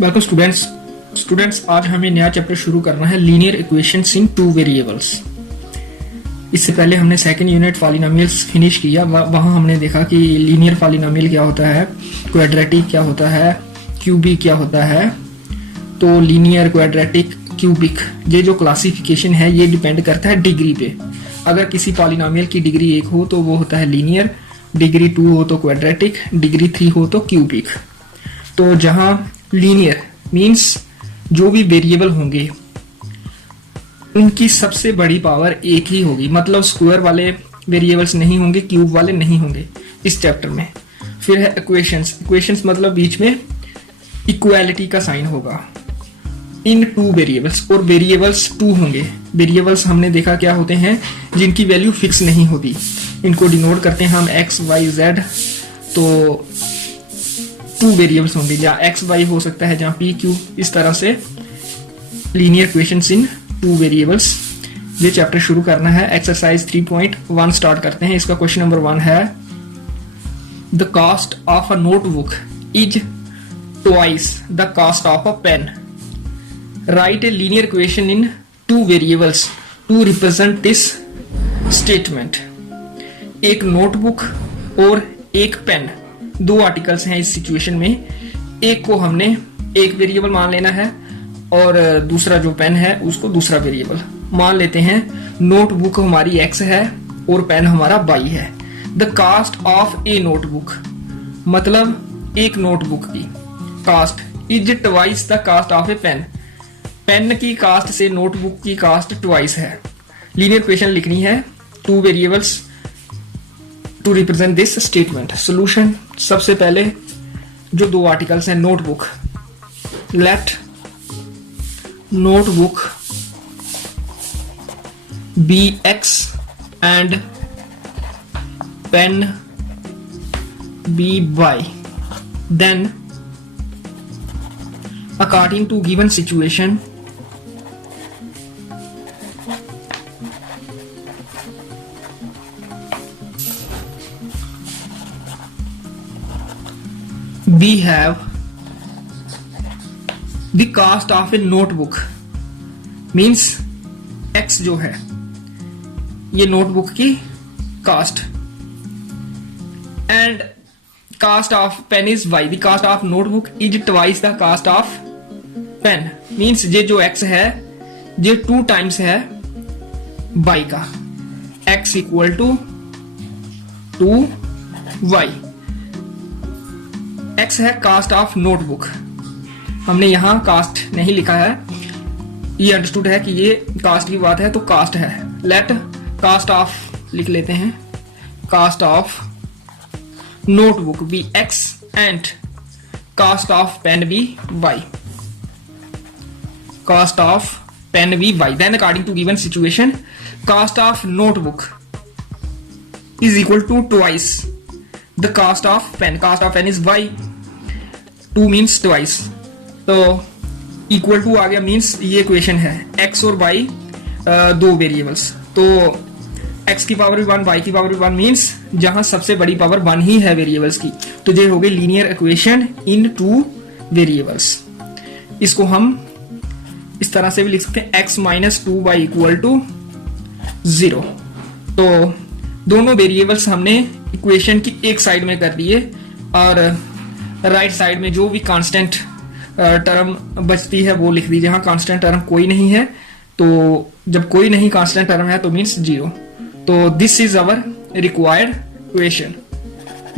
Welcome students आज हमें नया चैप्टर शुरू करना है लीनियर इक्वेशंस इन टू वेरिएबल्स। इससे पहले हमने सेकंड यूनिट पॉलिनोमियल्स फिनिश किया। वहां हमने देखा कि लीनियर पॉलिनोमियल क्या होता है, क्वाड्रेटिक क्या होता है, क्यूबिक क्या होता है। तो लीनियर, क्वाड्रेटिक, क्यूबिक, ये जो क्लासिफिकेशन है ये डिपेंड करता है डिग्री पे। अगर किसी पॉलिनोमियल की डिग्री 1 हो तो वो होता है लीनियर, डिग्री 2 हो तो क्वाड्रेटिक, डिग्री 3 हो तो क्यूबिक। तो जहां लीनियर मीन्स जो भी वेरिएबल होंगे उनकी सबसे बड़ी पावर एक ही होगी, मतलब स्क्वायर वाले वेरिएबल्स नहीं होंगे, क्यूब वाले नहीं होंगे इस चैप्टर में। फिर है इक्वेशंस मतलब बीच में इक्वालिटी का साइन होगा इन टू वेरिएबल्स, और वेरिएबल्स 2 होंगे। वेरिएबल्स हमने देखा क्या होते हैं, जिनकी वैल्यू फिक्स नहीं होती। इनको डिनोट करते हैं हम एक्स वाई जेड। तो 2 वेरिएबल्स होंगे, जहाँ एक्स वाई हो सकता है, जहाँ पी क्यू। इस तरह से लीनियर इक्वेशंस इन 2 वेरिएबल्स। ये चैप्टर शुरू करना है। एक्सरसाइज 3.1 स्टार्ट करते हैं। इसका क्वेश्चन नंबर 1 है, the cost of a notebook is twice the cost of a pen. Write a linear equation in 2 variables to represent this statement. एक नोटबुक और एक पेन, 2 आर्टिकल्स हैं इस सिचुएशन में। एक को हमने एक वेरिएबल मान लेना है और दूसरा जो पेन है उसको दूसरा वेरिएबल मान लेते हैं। नोटबुक हमारी x है और पेन हमारा y है। The cost of a notebook, मतलब एक नोटबुक की cost is twice the cost of a pen. Pen की कास्ट से नोटबुक की कास्ट ट्वाइस है। लीनियर इक्वेशन लिखनी है 2 variables to represent this statement. Solution, सबसे पहले जो 2 आर्टिकल्स हैं, notebook, let notebook be x and pen be y. Then according to given situation we have the cost of a notebook means x जो है ये notebook की cost, and cost of pen is y। the cost of notebook is twice the cost of pen means ये जो x है ये 2 times है y का। x equal to 2y। x है कास्ट ऑफ नोटबुक। हमने यहां कास्ट नहीं लिखा है, ये अंडरस्टूड है कि ये कास्ट की बात है तो कास्ट है। लेट कास्ट ऑफ लिख लेते हैं, cost of notebook be x and cost of pen be y। Cost of pen be y। Then according to given situation cost of notebook is equal to twice the cost of pen. Cost of pen is y, 2 means twice. तो equal to आ गया, means ये equation है x और y 2 variables. तो x की power भी 1, y की पावर भी 1 मीन्स जहां सबसे बड़ी पावर 1 ही है वेरिएबल्स की। तो ये हो गई लीनियर इक्वेशन इन 2 वेरिएबल्स। इसको हम इस तरह से भी लिख सकते हैं, x minus 2y equal to 0। तो दोनों वेरिएबल्स हमने इक्वेशन की एक साइड में कर दिए और राइट साइड में जो भी कांस्टेंट टर्म बचती है वो लिख दीजिए। हाँ, कांस्टेंट टर्म कोई नहीं है, तो जब कोई नहीं कांस्टेंट टर्म है तो मीन्स 0। तो this is our required equation,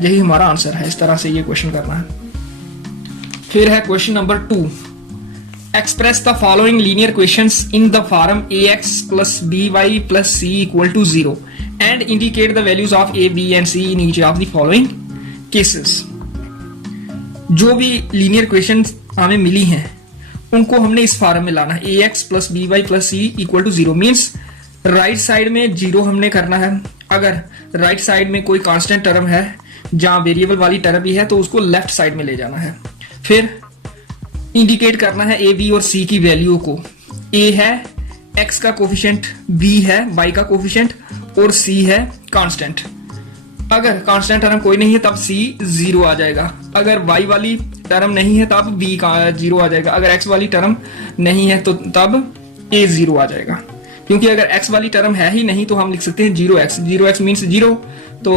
यही हमारा आंसर है। इस तरह से ये क्वेश्चन करना है। फिर है question number 2, express the following linear equations in the form ax plus by plus c equal to 0 and indicate the values of a, b and c in each of the following cases। जो भी linear equation हमें मिली हैं उनको हमने इस form में लाना है, ax plus by plus c equal to 0 means right side में 0 हमने करना है। अगर राइट साइड में कोई कांस्टेंट टर्म है, जहां वेरिएबल वाली टर्म भी है, तो उसको लेफ्ट साइड में ले जाना है। फिर इंडिकेट करना है a, b और c की वैल्यू को। a है x का कोफिशिएंट, b है y का कोफिशिएंट और c है कांस्टेंट। अगर कांस्टेंट टर्म कोई नहीं है तब c 0 आ जाएगा। अगर y वाली टर्म नहीं है तब b का 0 आ जाएगा, अगर x वाली टर्म नहीं है तो तब a 0 आ जाएगा। क्योंकि अगर x वाली टर्म है ही नहीं तो हम लिख सकते हैं 0x, 0x मीन्स 0, तो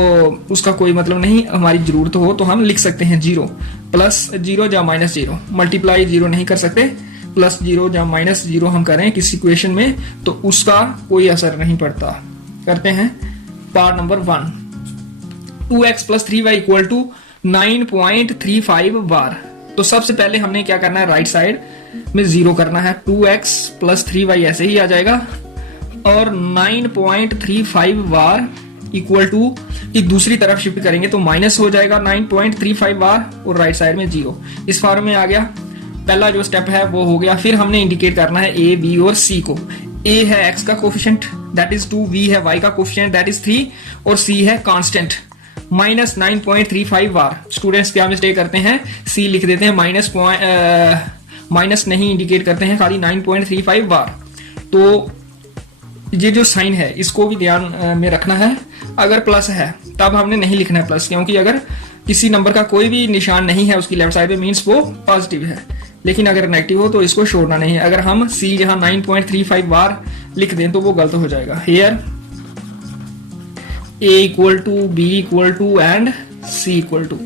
उसका कोई मतलब नहीं, हमारी जरूरत हो तो हम लिख सकते हैं 0 प्लस 0 या माइनस 0, मल्टीप्लाई 0 नहीं कर सकते, प्लस 0 या माइनस 0 हम करें किसी इक्वेशन में तो उसका कोई असर नहीं पड़ता। करते हैं part number 1, 2x plus 3y equal to 9.35 बार। तो सबसे पहले हमने क्या करना है, राइट साइड में 0 करना है, 2x प्लस 3y ऐसे ही आ जाएगा और 9.35 बार इक्वल टू कि दूसरी तरफ शिफ्ट करेंगे तो माइनस हो जाएगा 9.35 बार और राइट साइड में 0। इस फॉर्म में आ गया। पहला जो स्टेप है वो हो गया। फिर हमने इंडिकेट करना है a, b और c को। a है x का कोफिशिएंट दैट इज 2, b है y का कोफिशिएंट दैट इज 3 और c है कांस्टेंट माइनस 9.35 बार। स्टूडेंट्स क्या मिस्टेक करते हैं, c लिख देते हैं माइनस नहीं इंडिकेट करते हैं, खाली 9.35 बार। तो ये जो साइन है इसको भी ध्यान में रखना है। अगर प्लस है तब हमने नहीं लिखना है प्लस, क्योंकि अगर किसी नंबर का कोई भी निशान नहीं है उसकी लेफ्ट साइड में मीन्स वो पॉजिटिव है, लेकिन अगर नेगेटिव हो तो इसको छोड़ना नहीं है। अगर हम c यहाँ 9.35 बार लिख दें तो वो गलत हो जाएगा। Here a equal to b equal to and c equal to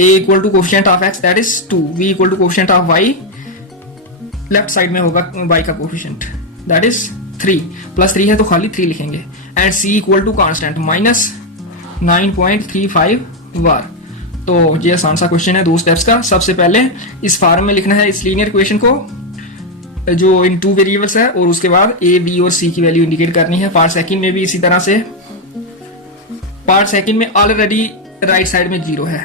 a equal to coefficient of x that is 2, b equal to coefficient of y, left side में होगा y का कोफिशिएंट दैट इज 3, प्लस 3 है तो खाली 3 लिखेंगे and c equal to constant minus 9.35 बार। तो ये आसान सा क्वेश्चन है 2 स्टेप्स का। सबसे पहले इस फॉर्म में लिखना है इस लीनियर इक्वेशन को जो इन 2 वेरिएबल्स है और उसके बाद a, b और c की वैल्यू इंडिकेट करनी है। पार्ट सेकंड में भी इसी तरह से। पार्ट सेकंड में ऑलरेडी राइट साइड में 0 है,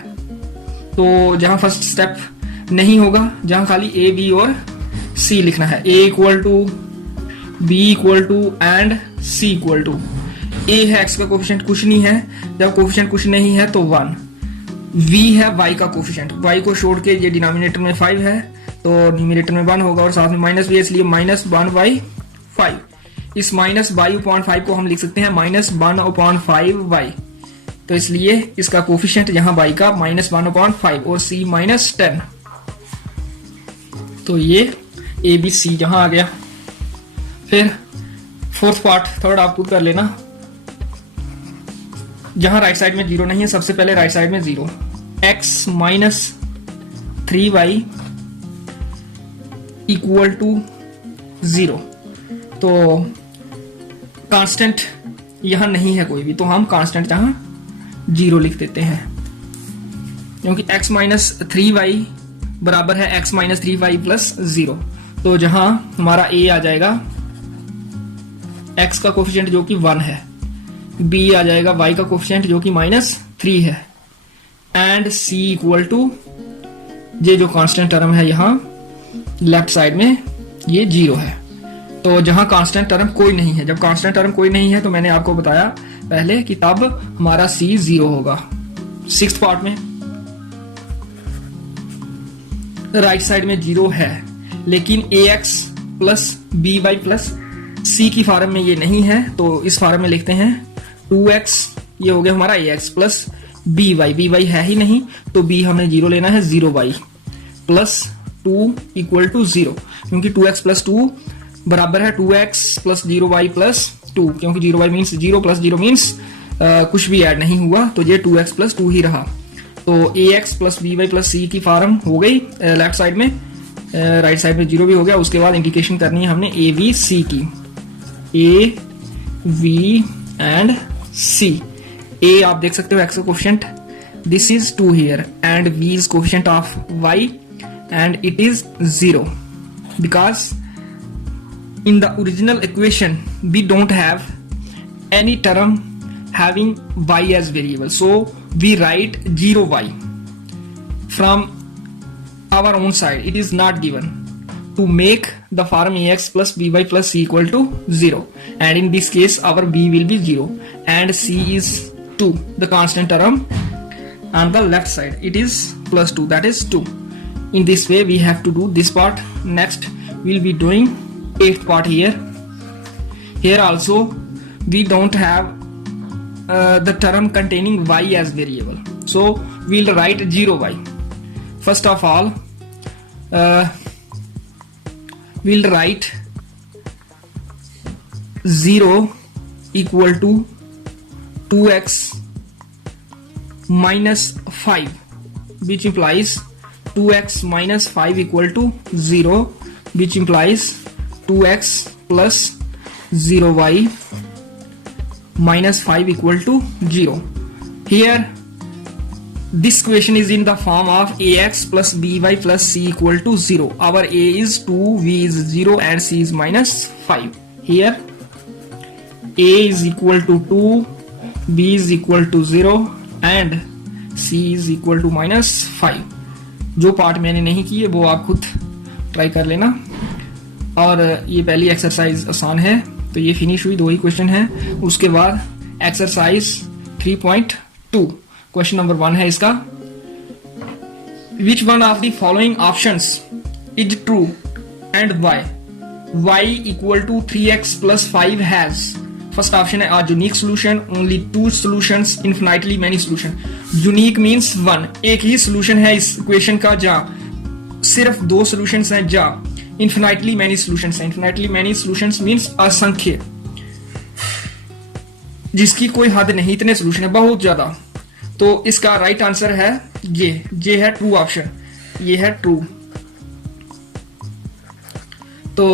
तो जहां फर्स्ट स्टेप नहीं होगा, जहां खाली a, b और c लिखना है। a equal to b equal to and c equal to a है x का कोफिशिएंट कुछ नहीं है, जब कोफिशिएंट कुछ नहीं है तो 1, v है y का कोफिशिएंट, y को छोड़ के ये डिनोमिनेटर में 5 है तो न्यूमरेटर में 1 होगा और साथ में माइनस भी है, इसलिए माइनस 1/5। इस माइनस y/5 को हम लिख सकते हैं माइनस 1/5y, तो इसलिए इसका कोफिशिएंट यहाँ y का माइनस 1/5 और c माइनस 10। तो ये a b c जहां आ गया। फिर फोर्थ पार्ट, थर्ड आप खुद कर लेना। जहां राइट साइड में 0 नहीं है, सबसे पहले राइट साइड में 0, x minus 3y equal to 0। तो कांस्टेंट यहां नहीं है कोई भी, तो हम कांस्टेंट यहां 0 लिख देते हैं, क्योंकि x माइनस 3y बराबर है x माइनस 3y प्लस 0। तो जहां हमारा a आ जाएगा x का कोफिशिएंट जो कि 1 है, b आ जाएगा y का कोफिशिएंट जो कि माइनस 3 है एंड c इक्वल टू ये जो कांस्टेंट टर्म है यहाँ लेफ्ट साइड में ये 0 है। तो जहां कांस्टेंट टर्म कोई नहीं है, जब कांस्टेंट टर्म कोई नहीं है तो मैंने आपको बताया पहले कि तब हमारा c 0 होगा। सिक्स्थ पार्ट में राइट साइड में 0 है, लेकिन ax plus by plus c की फॉर्म में ये नहीं है, तो इस फॉर्म में लिखते हैं 2x, ये हो गया हमारा ax प्लस by है ही नहीं तो b हमने 0 लेना है, 0y प्लस 2 इक्वल टू 0, क्योंकि 2x प्लस 2 बराबर है 2x प्लस 0y प्लस 2, क्योंकि 0y मीन्स 0 प्लस 0 मीन्स कुछ भी ऐड नहीं हुआ, तो ये 2x प्लस 2 ही रहा। तो ax plus by plus c की फॉर्म हो गई लेफ्ट साइड में, राइट साइड में 0 भी हो गया। उसके बाद इंडिकेशन करनी है हमने a v c की, a v and c। a आप देख सकते हो x का coefficient, this is 2 here and v is coefficient of y and it is 0 because in the original equation we don't have any term having y as variable, so we write 0y from our own side. It is not given to make the form ax plus by plus c equal to 0, and in this case our b will be 0 and c is 2, the constant term on the left side. It is plus 2, that is 2. In this way we have to do this part. Next we'll be doing 8th part here. Here also we don't have the term containing y as variable, so we'll write 0y. First of all we'll write 0 equal to 2x minus 5, which implies 2x minus 5 equal to 0, which implies 2x plus 0y minus 5 equal to 0. Here this equation is in the form of ax plus by plus c equal to 0. Our a is 2, b is 0 and c is minus 5. Here a is equal to 2, b is equal to 0 and c is equal to minus 5. जो part मैंने नहीं किए वो आप खुद try कर लेना। और ये पहली एक्सरसाइज आसान है, तो ये फिनिश हुई, 2 ही क्वेश्चन है। उसके बाद एक्सरसाइज 3.2 क्वेश्चन नंबर 1 है इसका। Which one of the following options is true and why? y equal to 3x plus 5 has, first option है are unique solution, only 2 solutions, infinitely many solution. Unique means 1, एक ही solution है इस equation का, जहां सिर्फ 2 solutions हैं, जहां infinitely many solutions हैं। इन्फिनाइटली मेनी सॉल्यूशंस मींस असंख्य, जिसकी कोई हद नहीं, इतने सॉल्यूशन है, बहुत ज्यादा। तो इसका राइट आंसर है ये है ट्रू ऑप्शन, ये है ट्रू। तो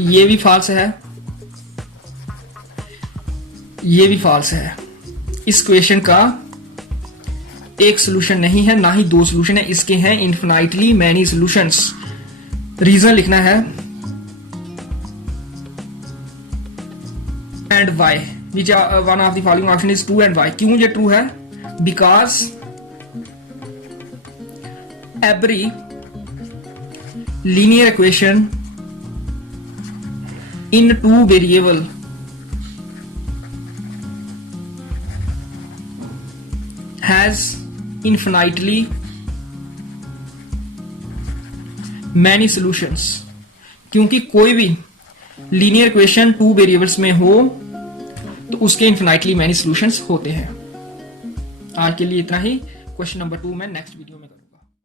ये भी फॉल्स है, ये भी फॉल्स है। इस क्वेश्चन का एक सॉल्यूशन नहीं है, ना ही 2 सॉल्यूशन है, इसके हैं इन्फिनाइटली मैनी सॉल्यूशंस। रीजन लिखना है and why, which one of the following option is true and why. क्यों ये ट्रू है? Because every linear equation in 2 variable has infinitely many solutions। क्योंकि कोई भी लीनियर इक्वेशन 2 वेरिएबल्स में हो तो उसके इन्फिनाइटली मैनी सॉल्यूशंस होते हैं। आज के लिए इतना ही। क्वेश्चन नंबर 2 मैं नेक्स्ट वीडियो में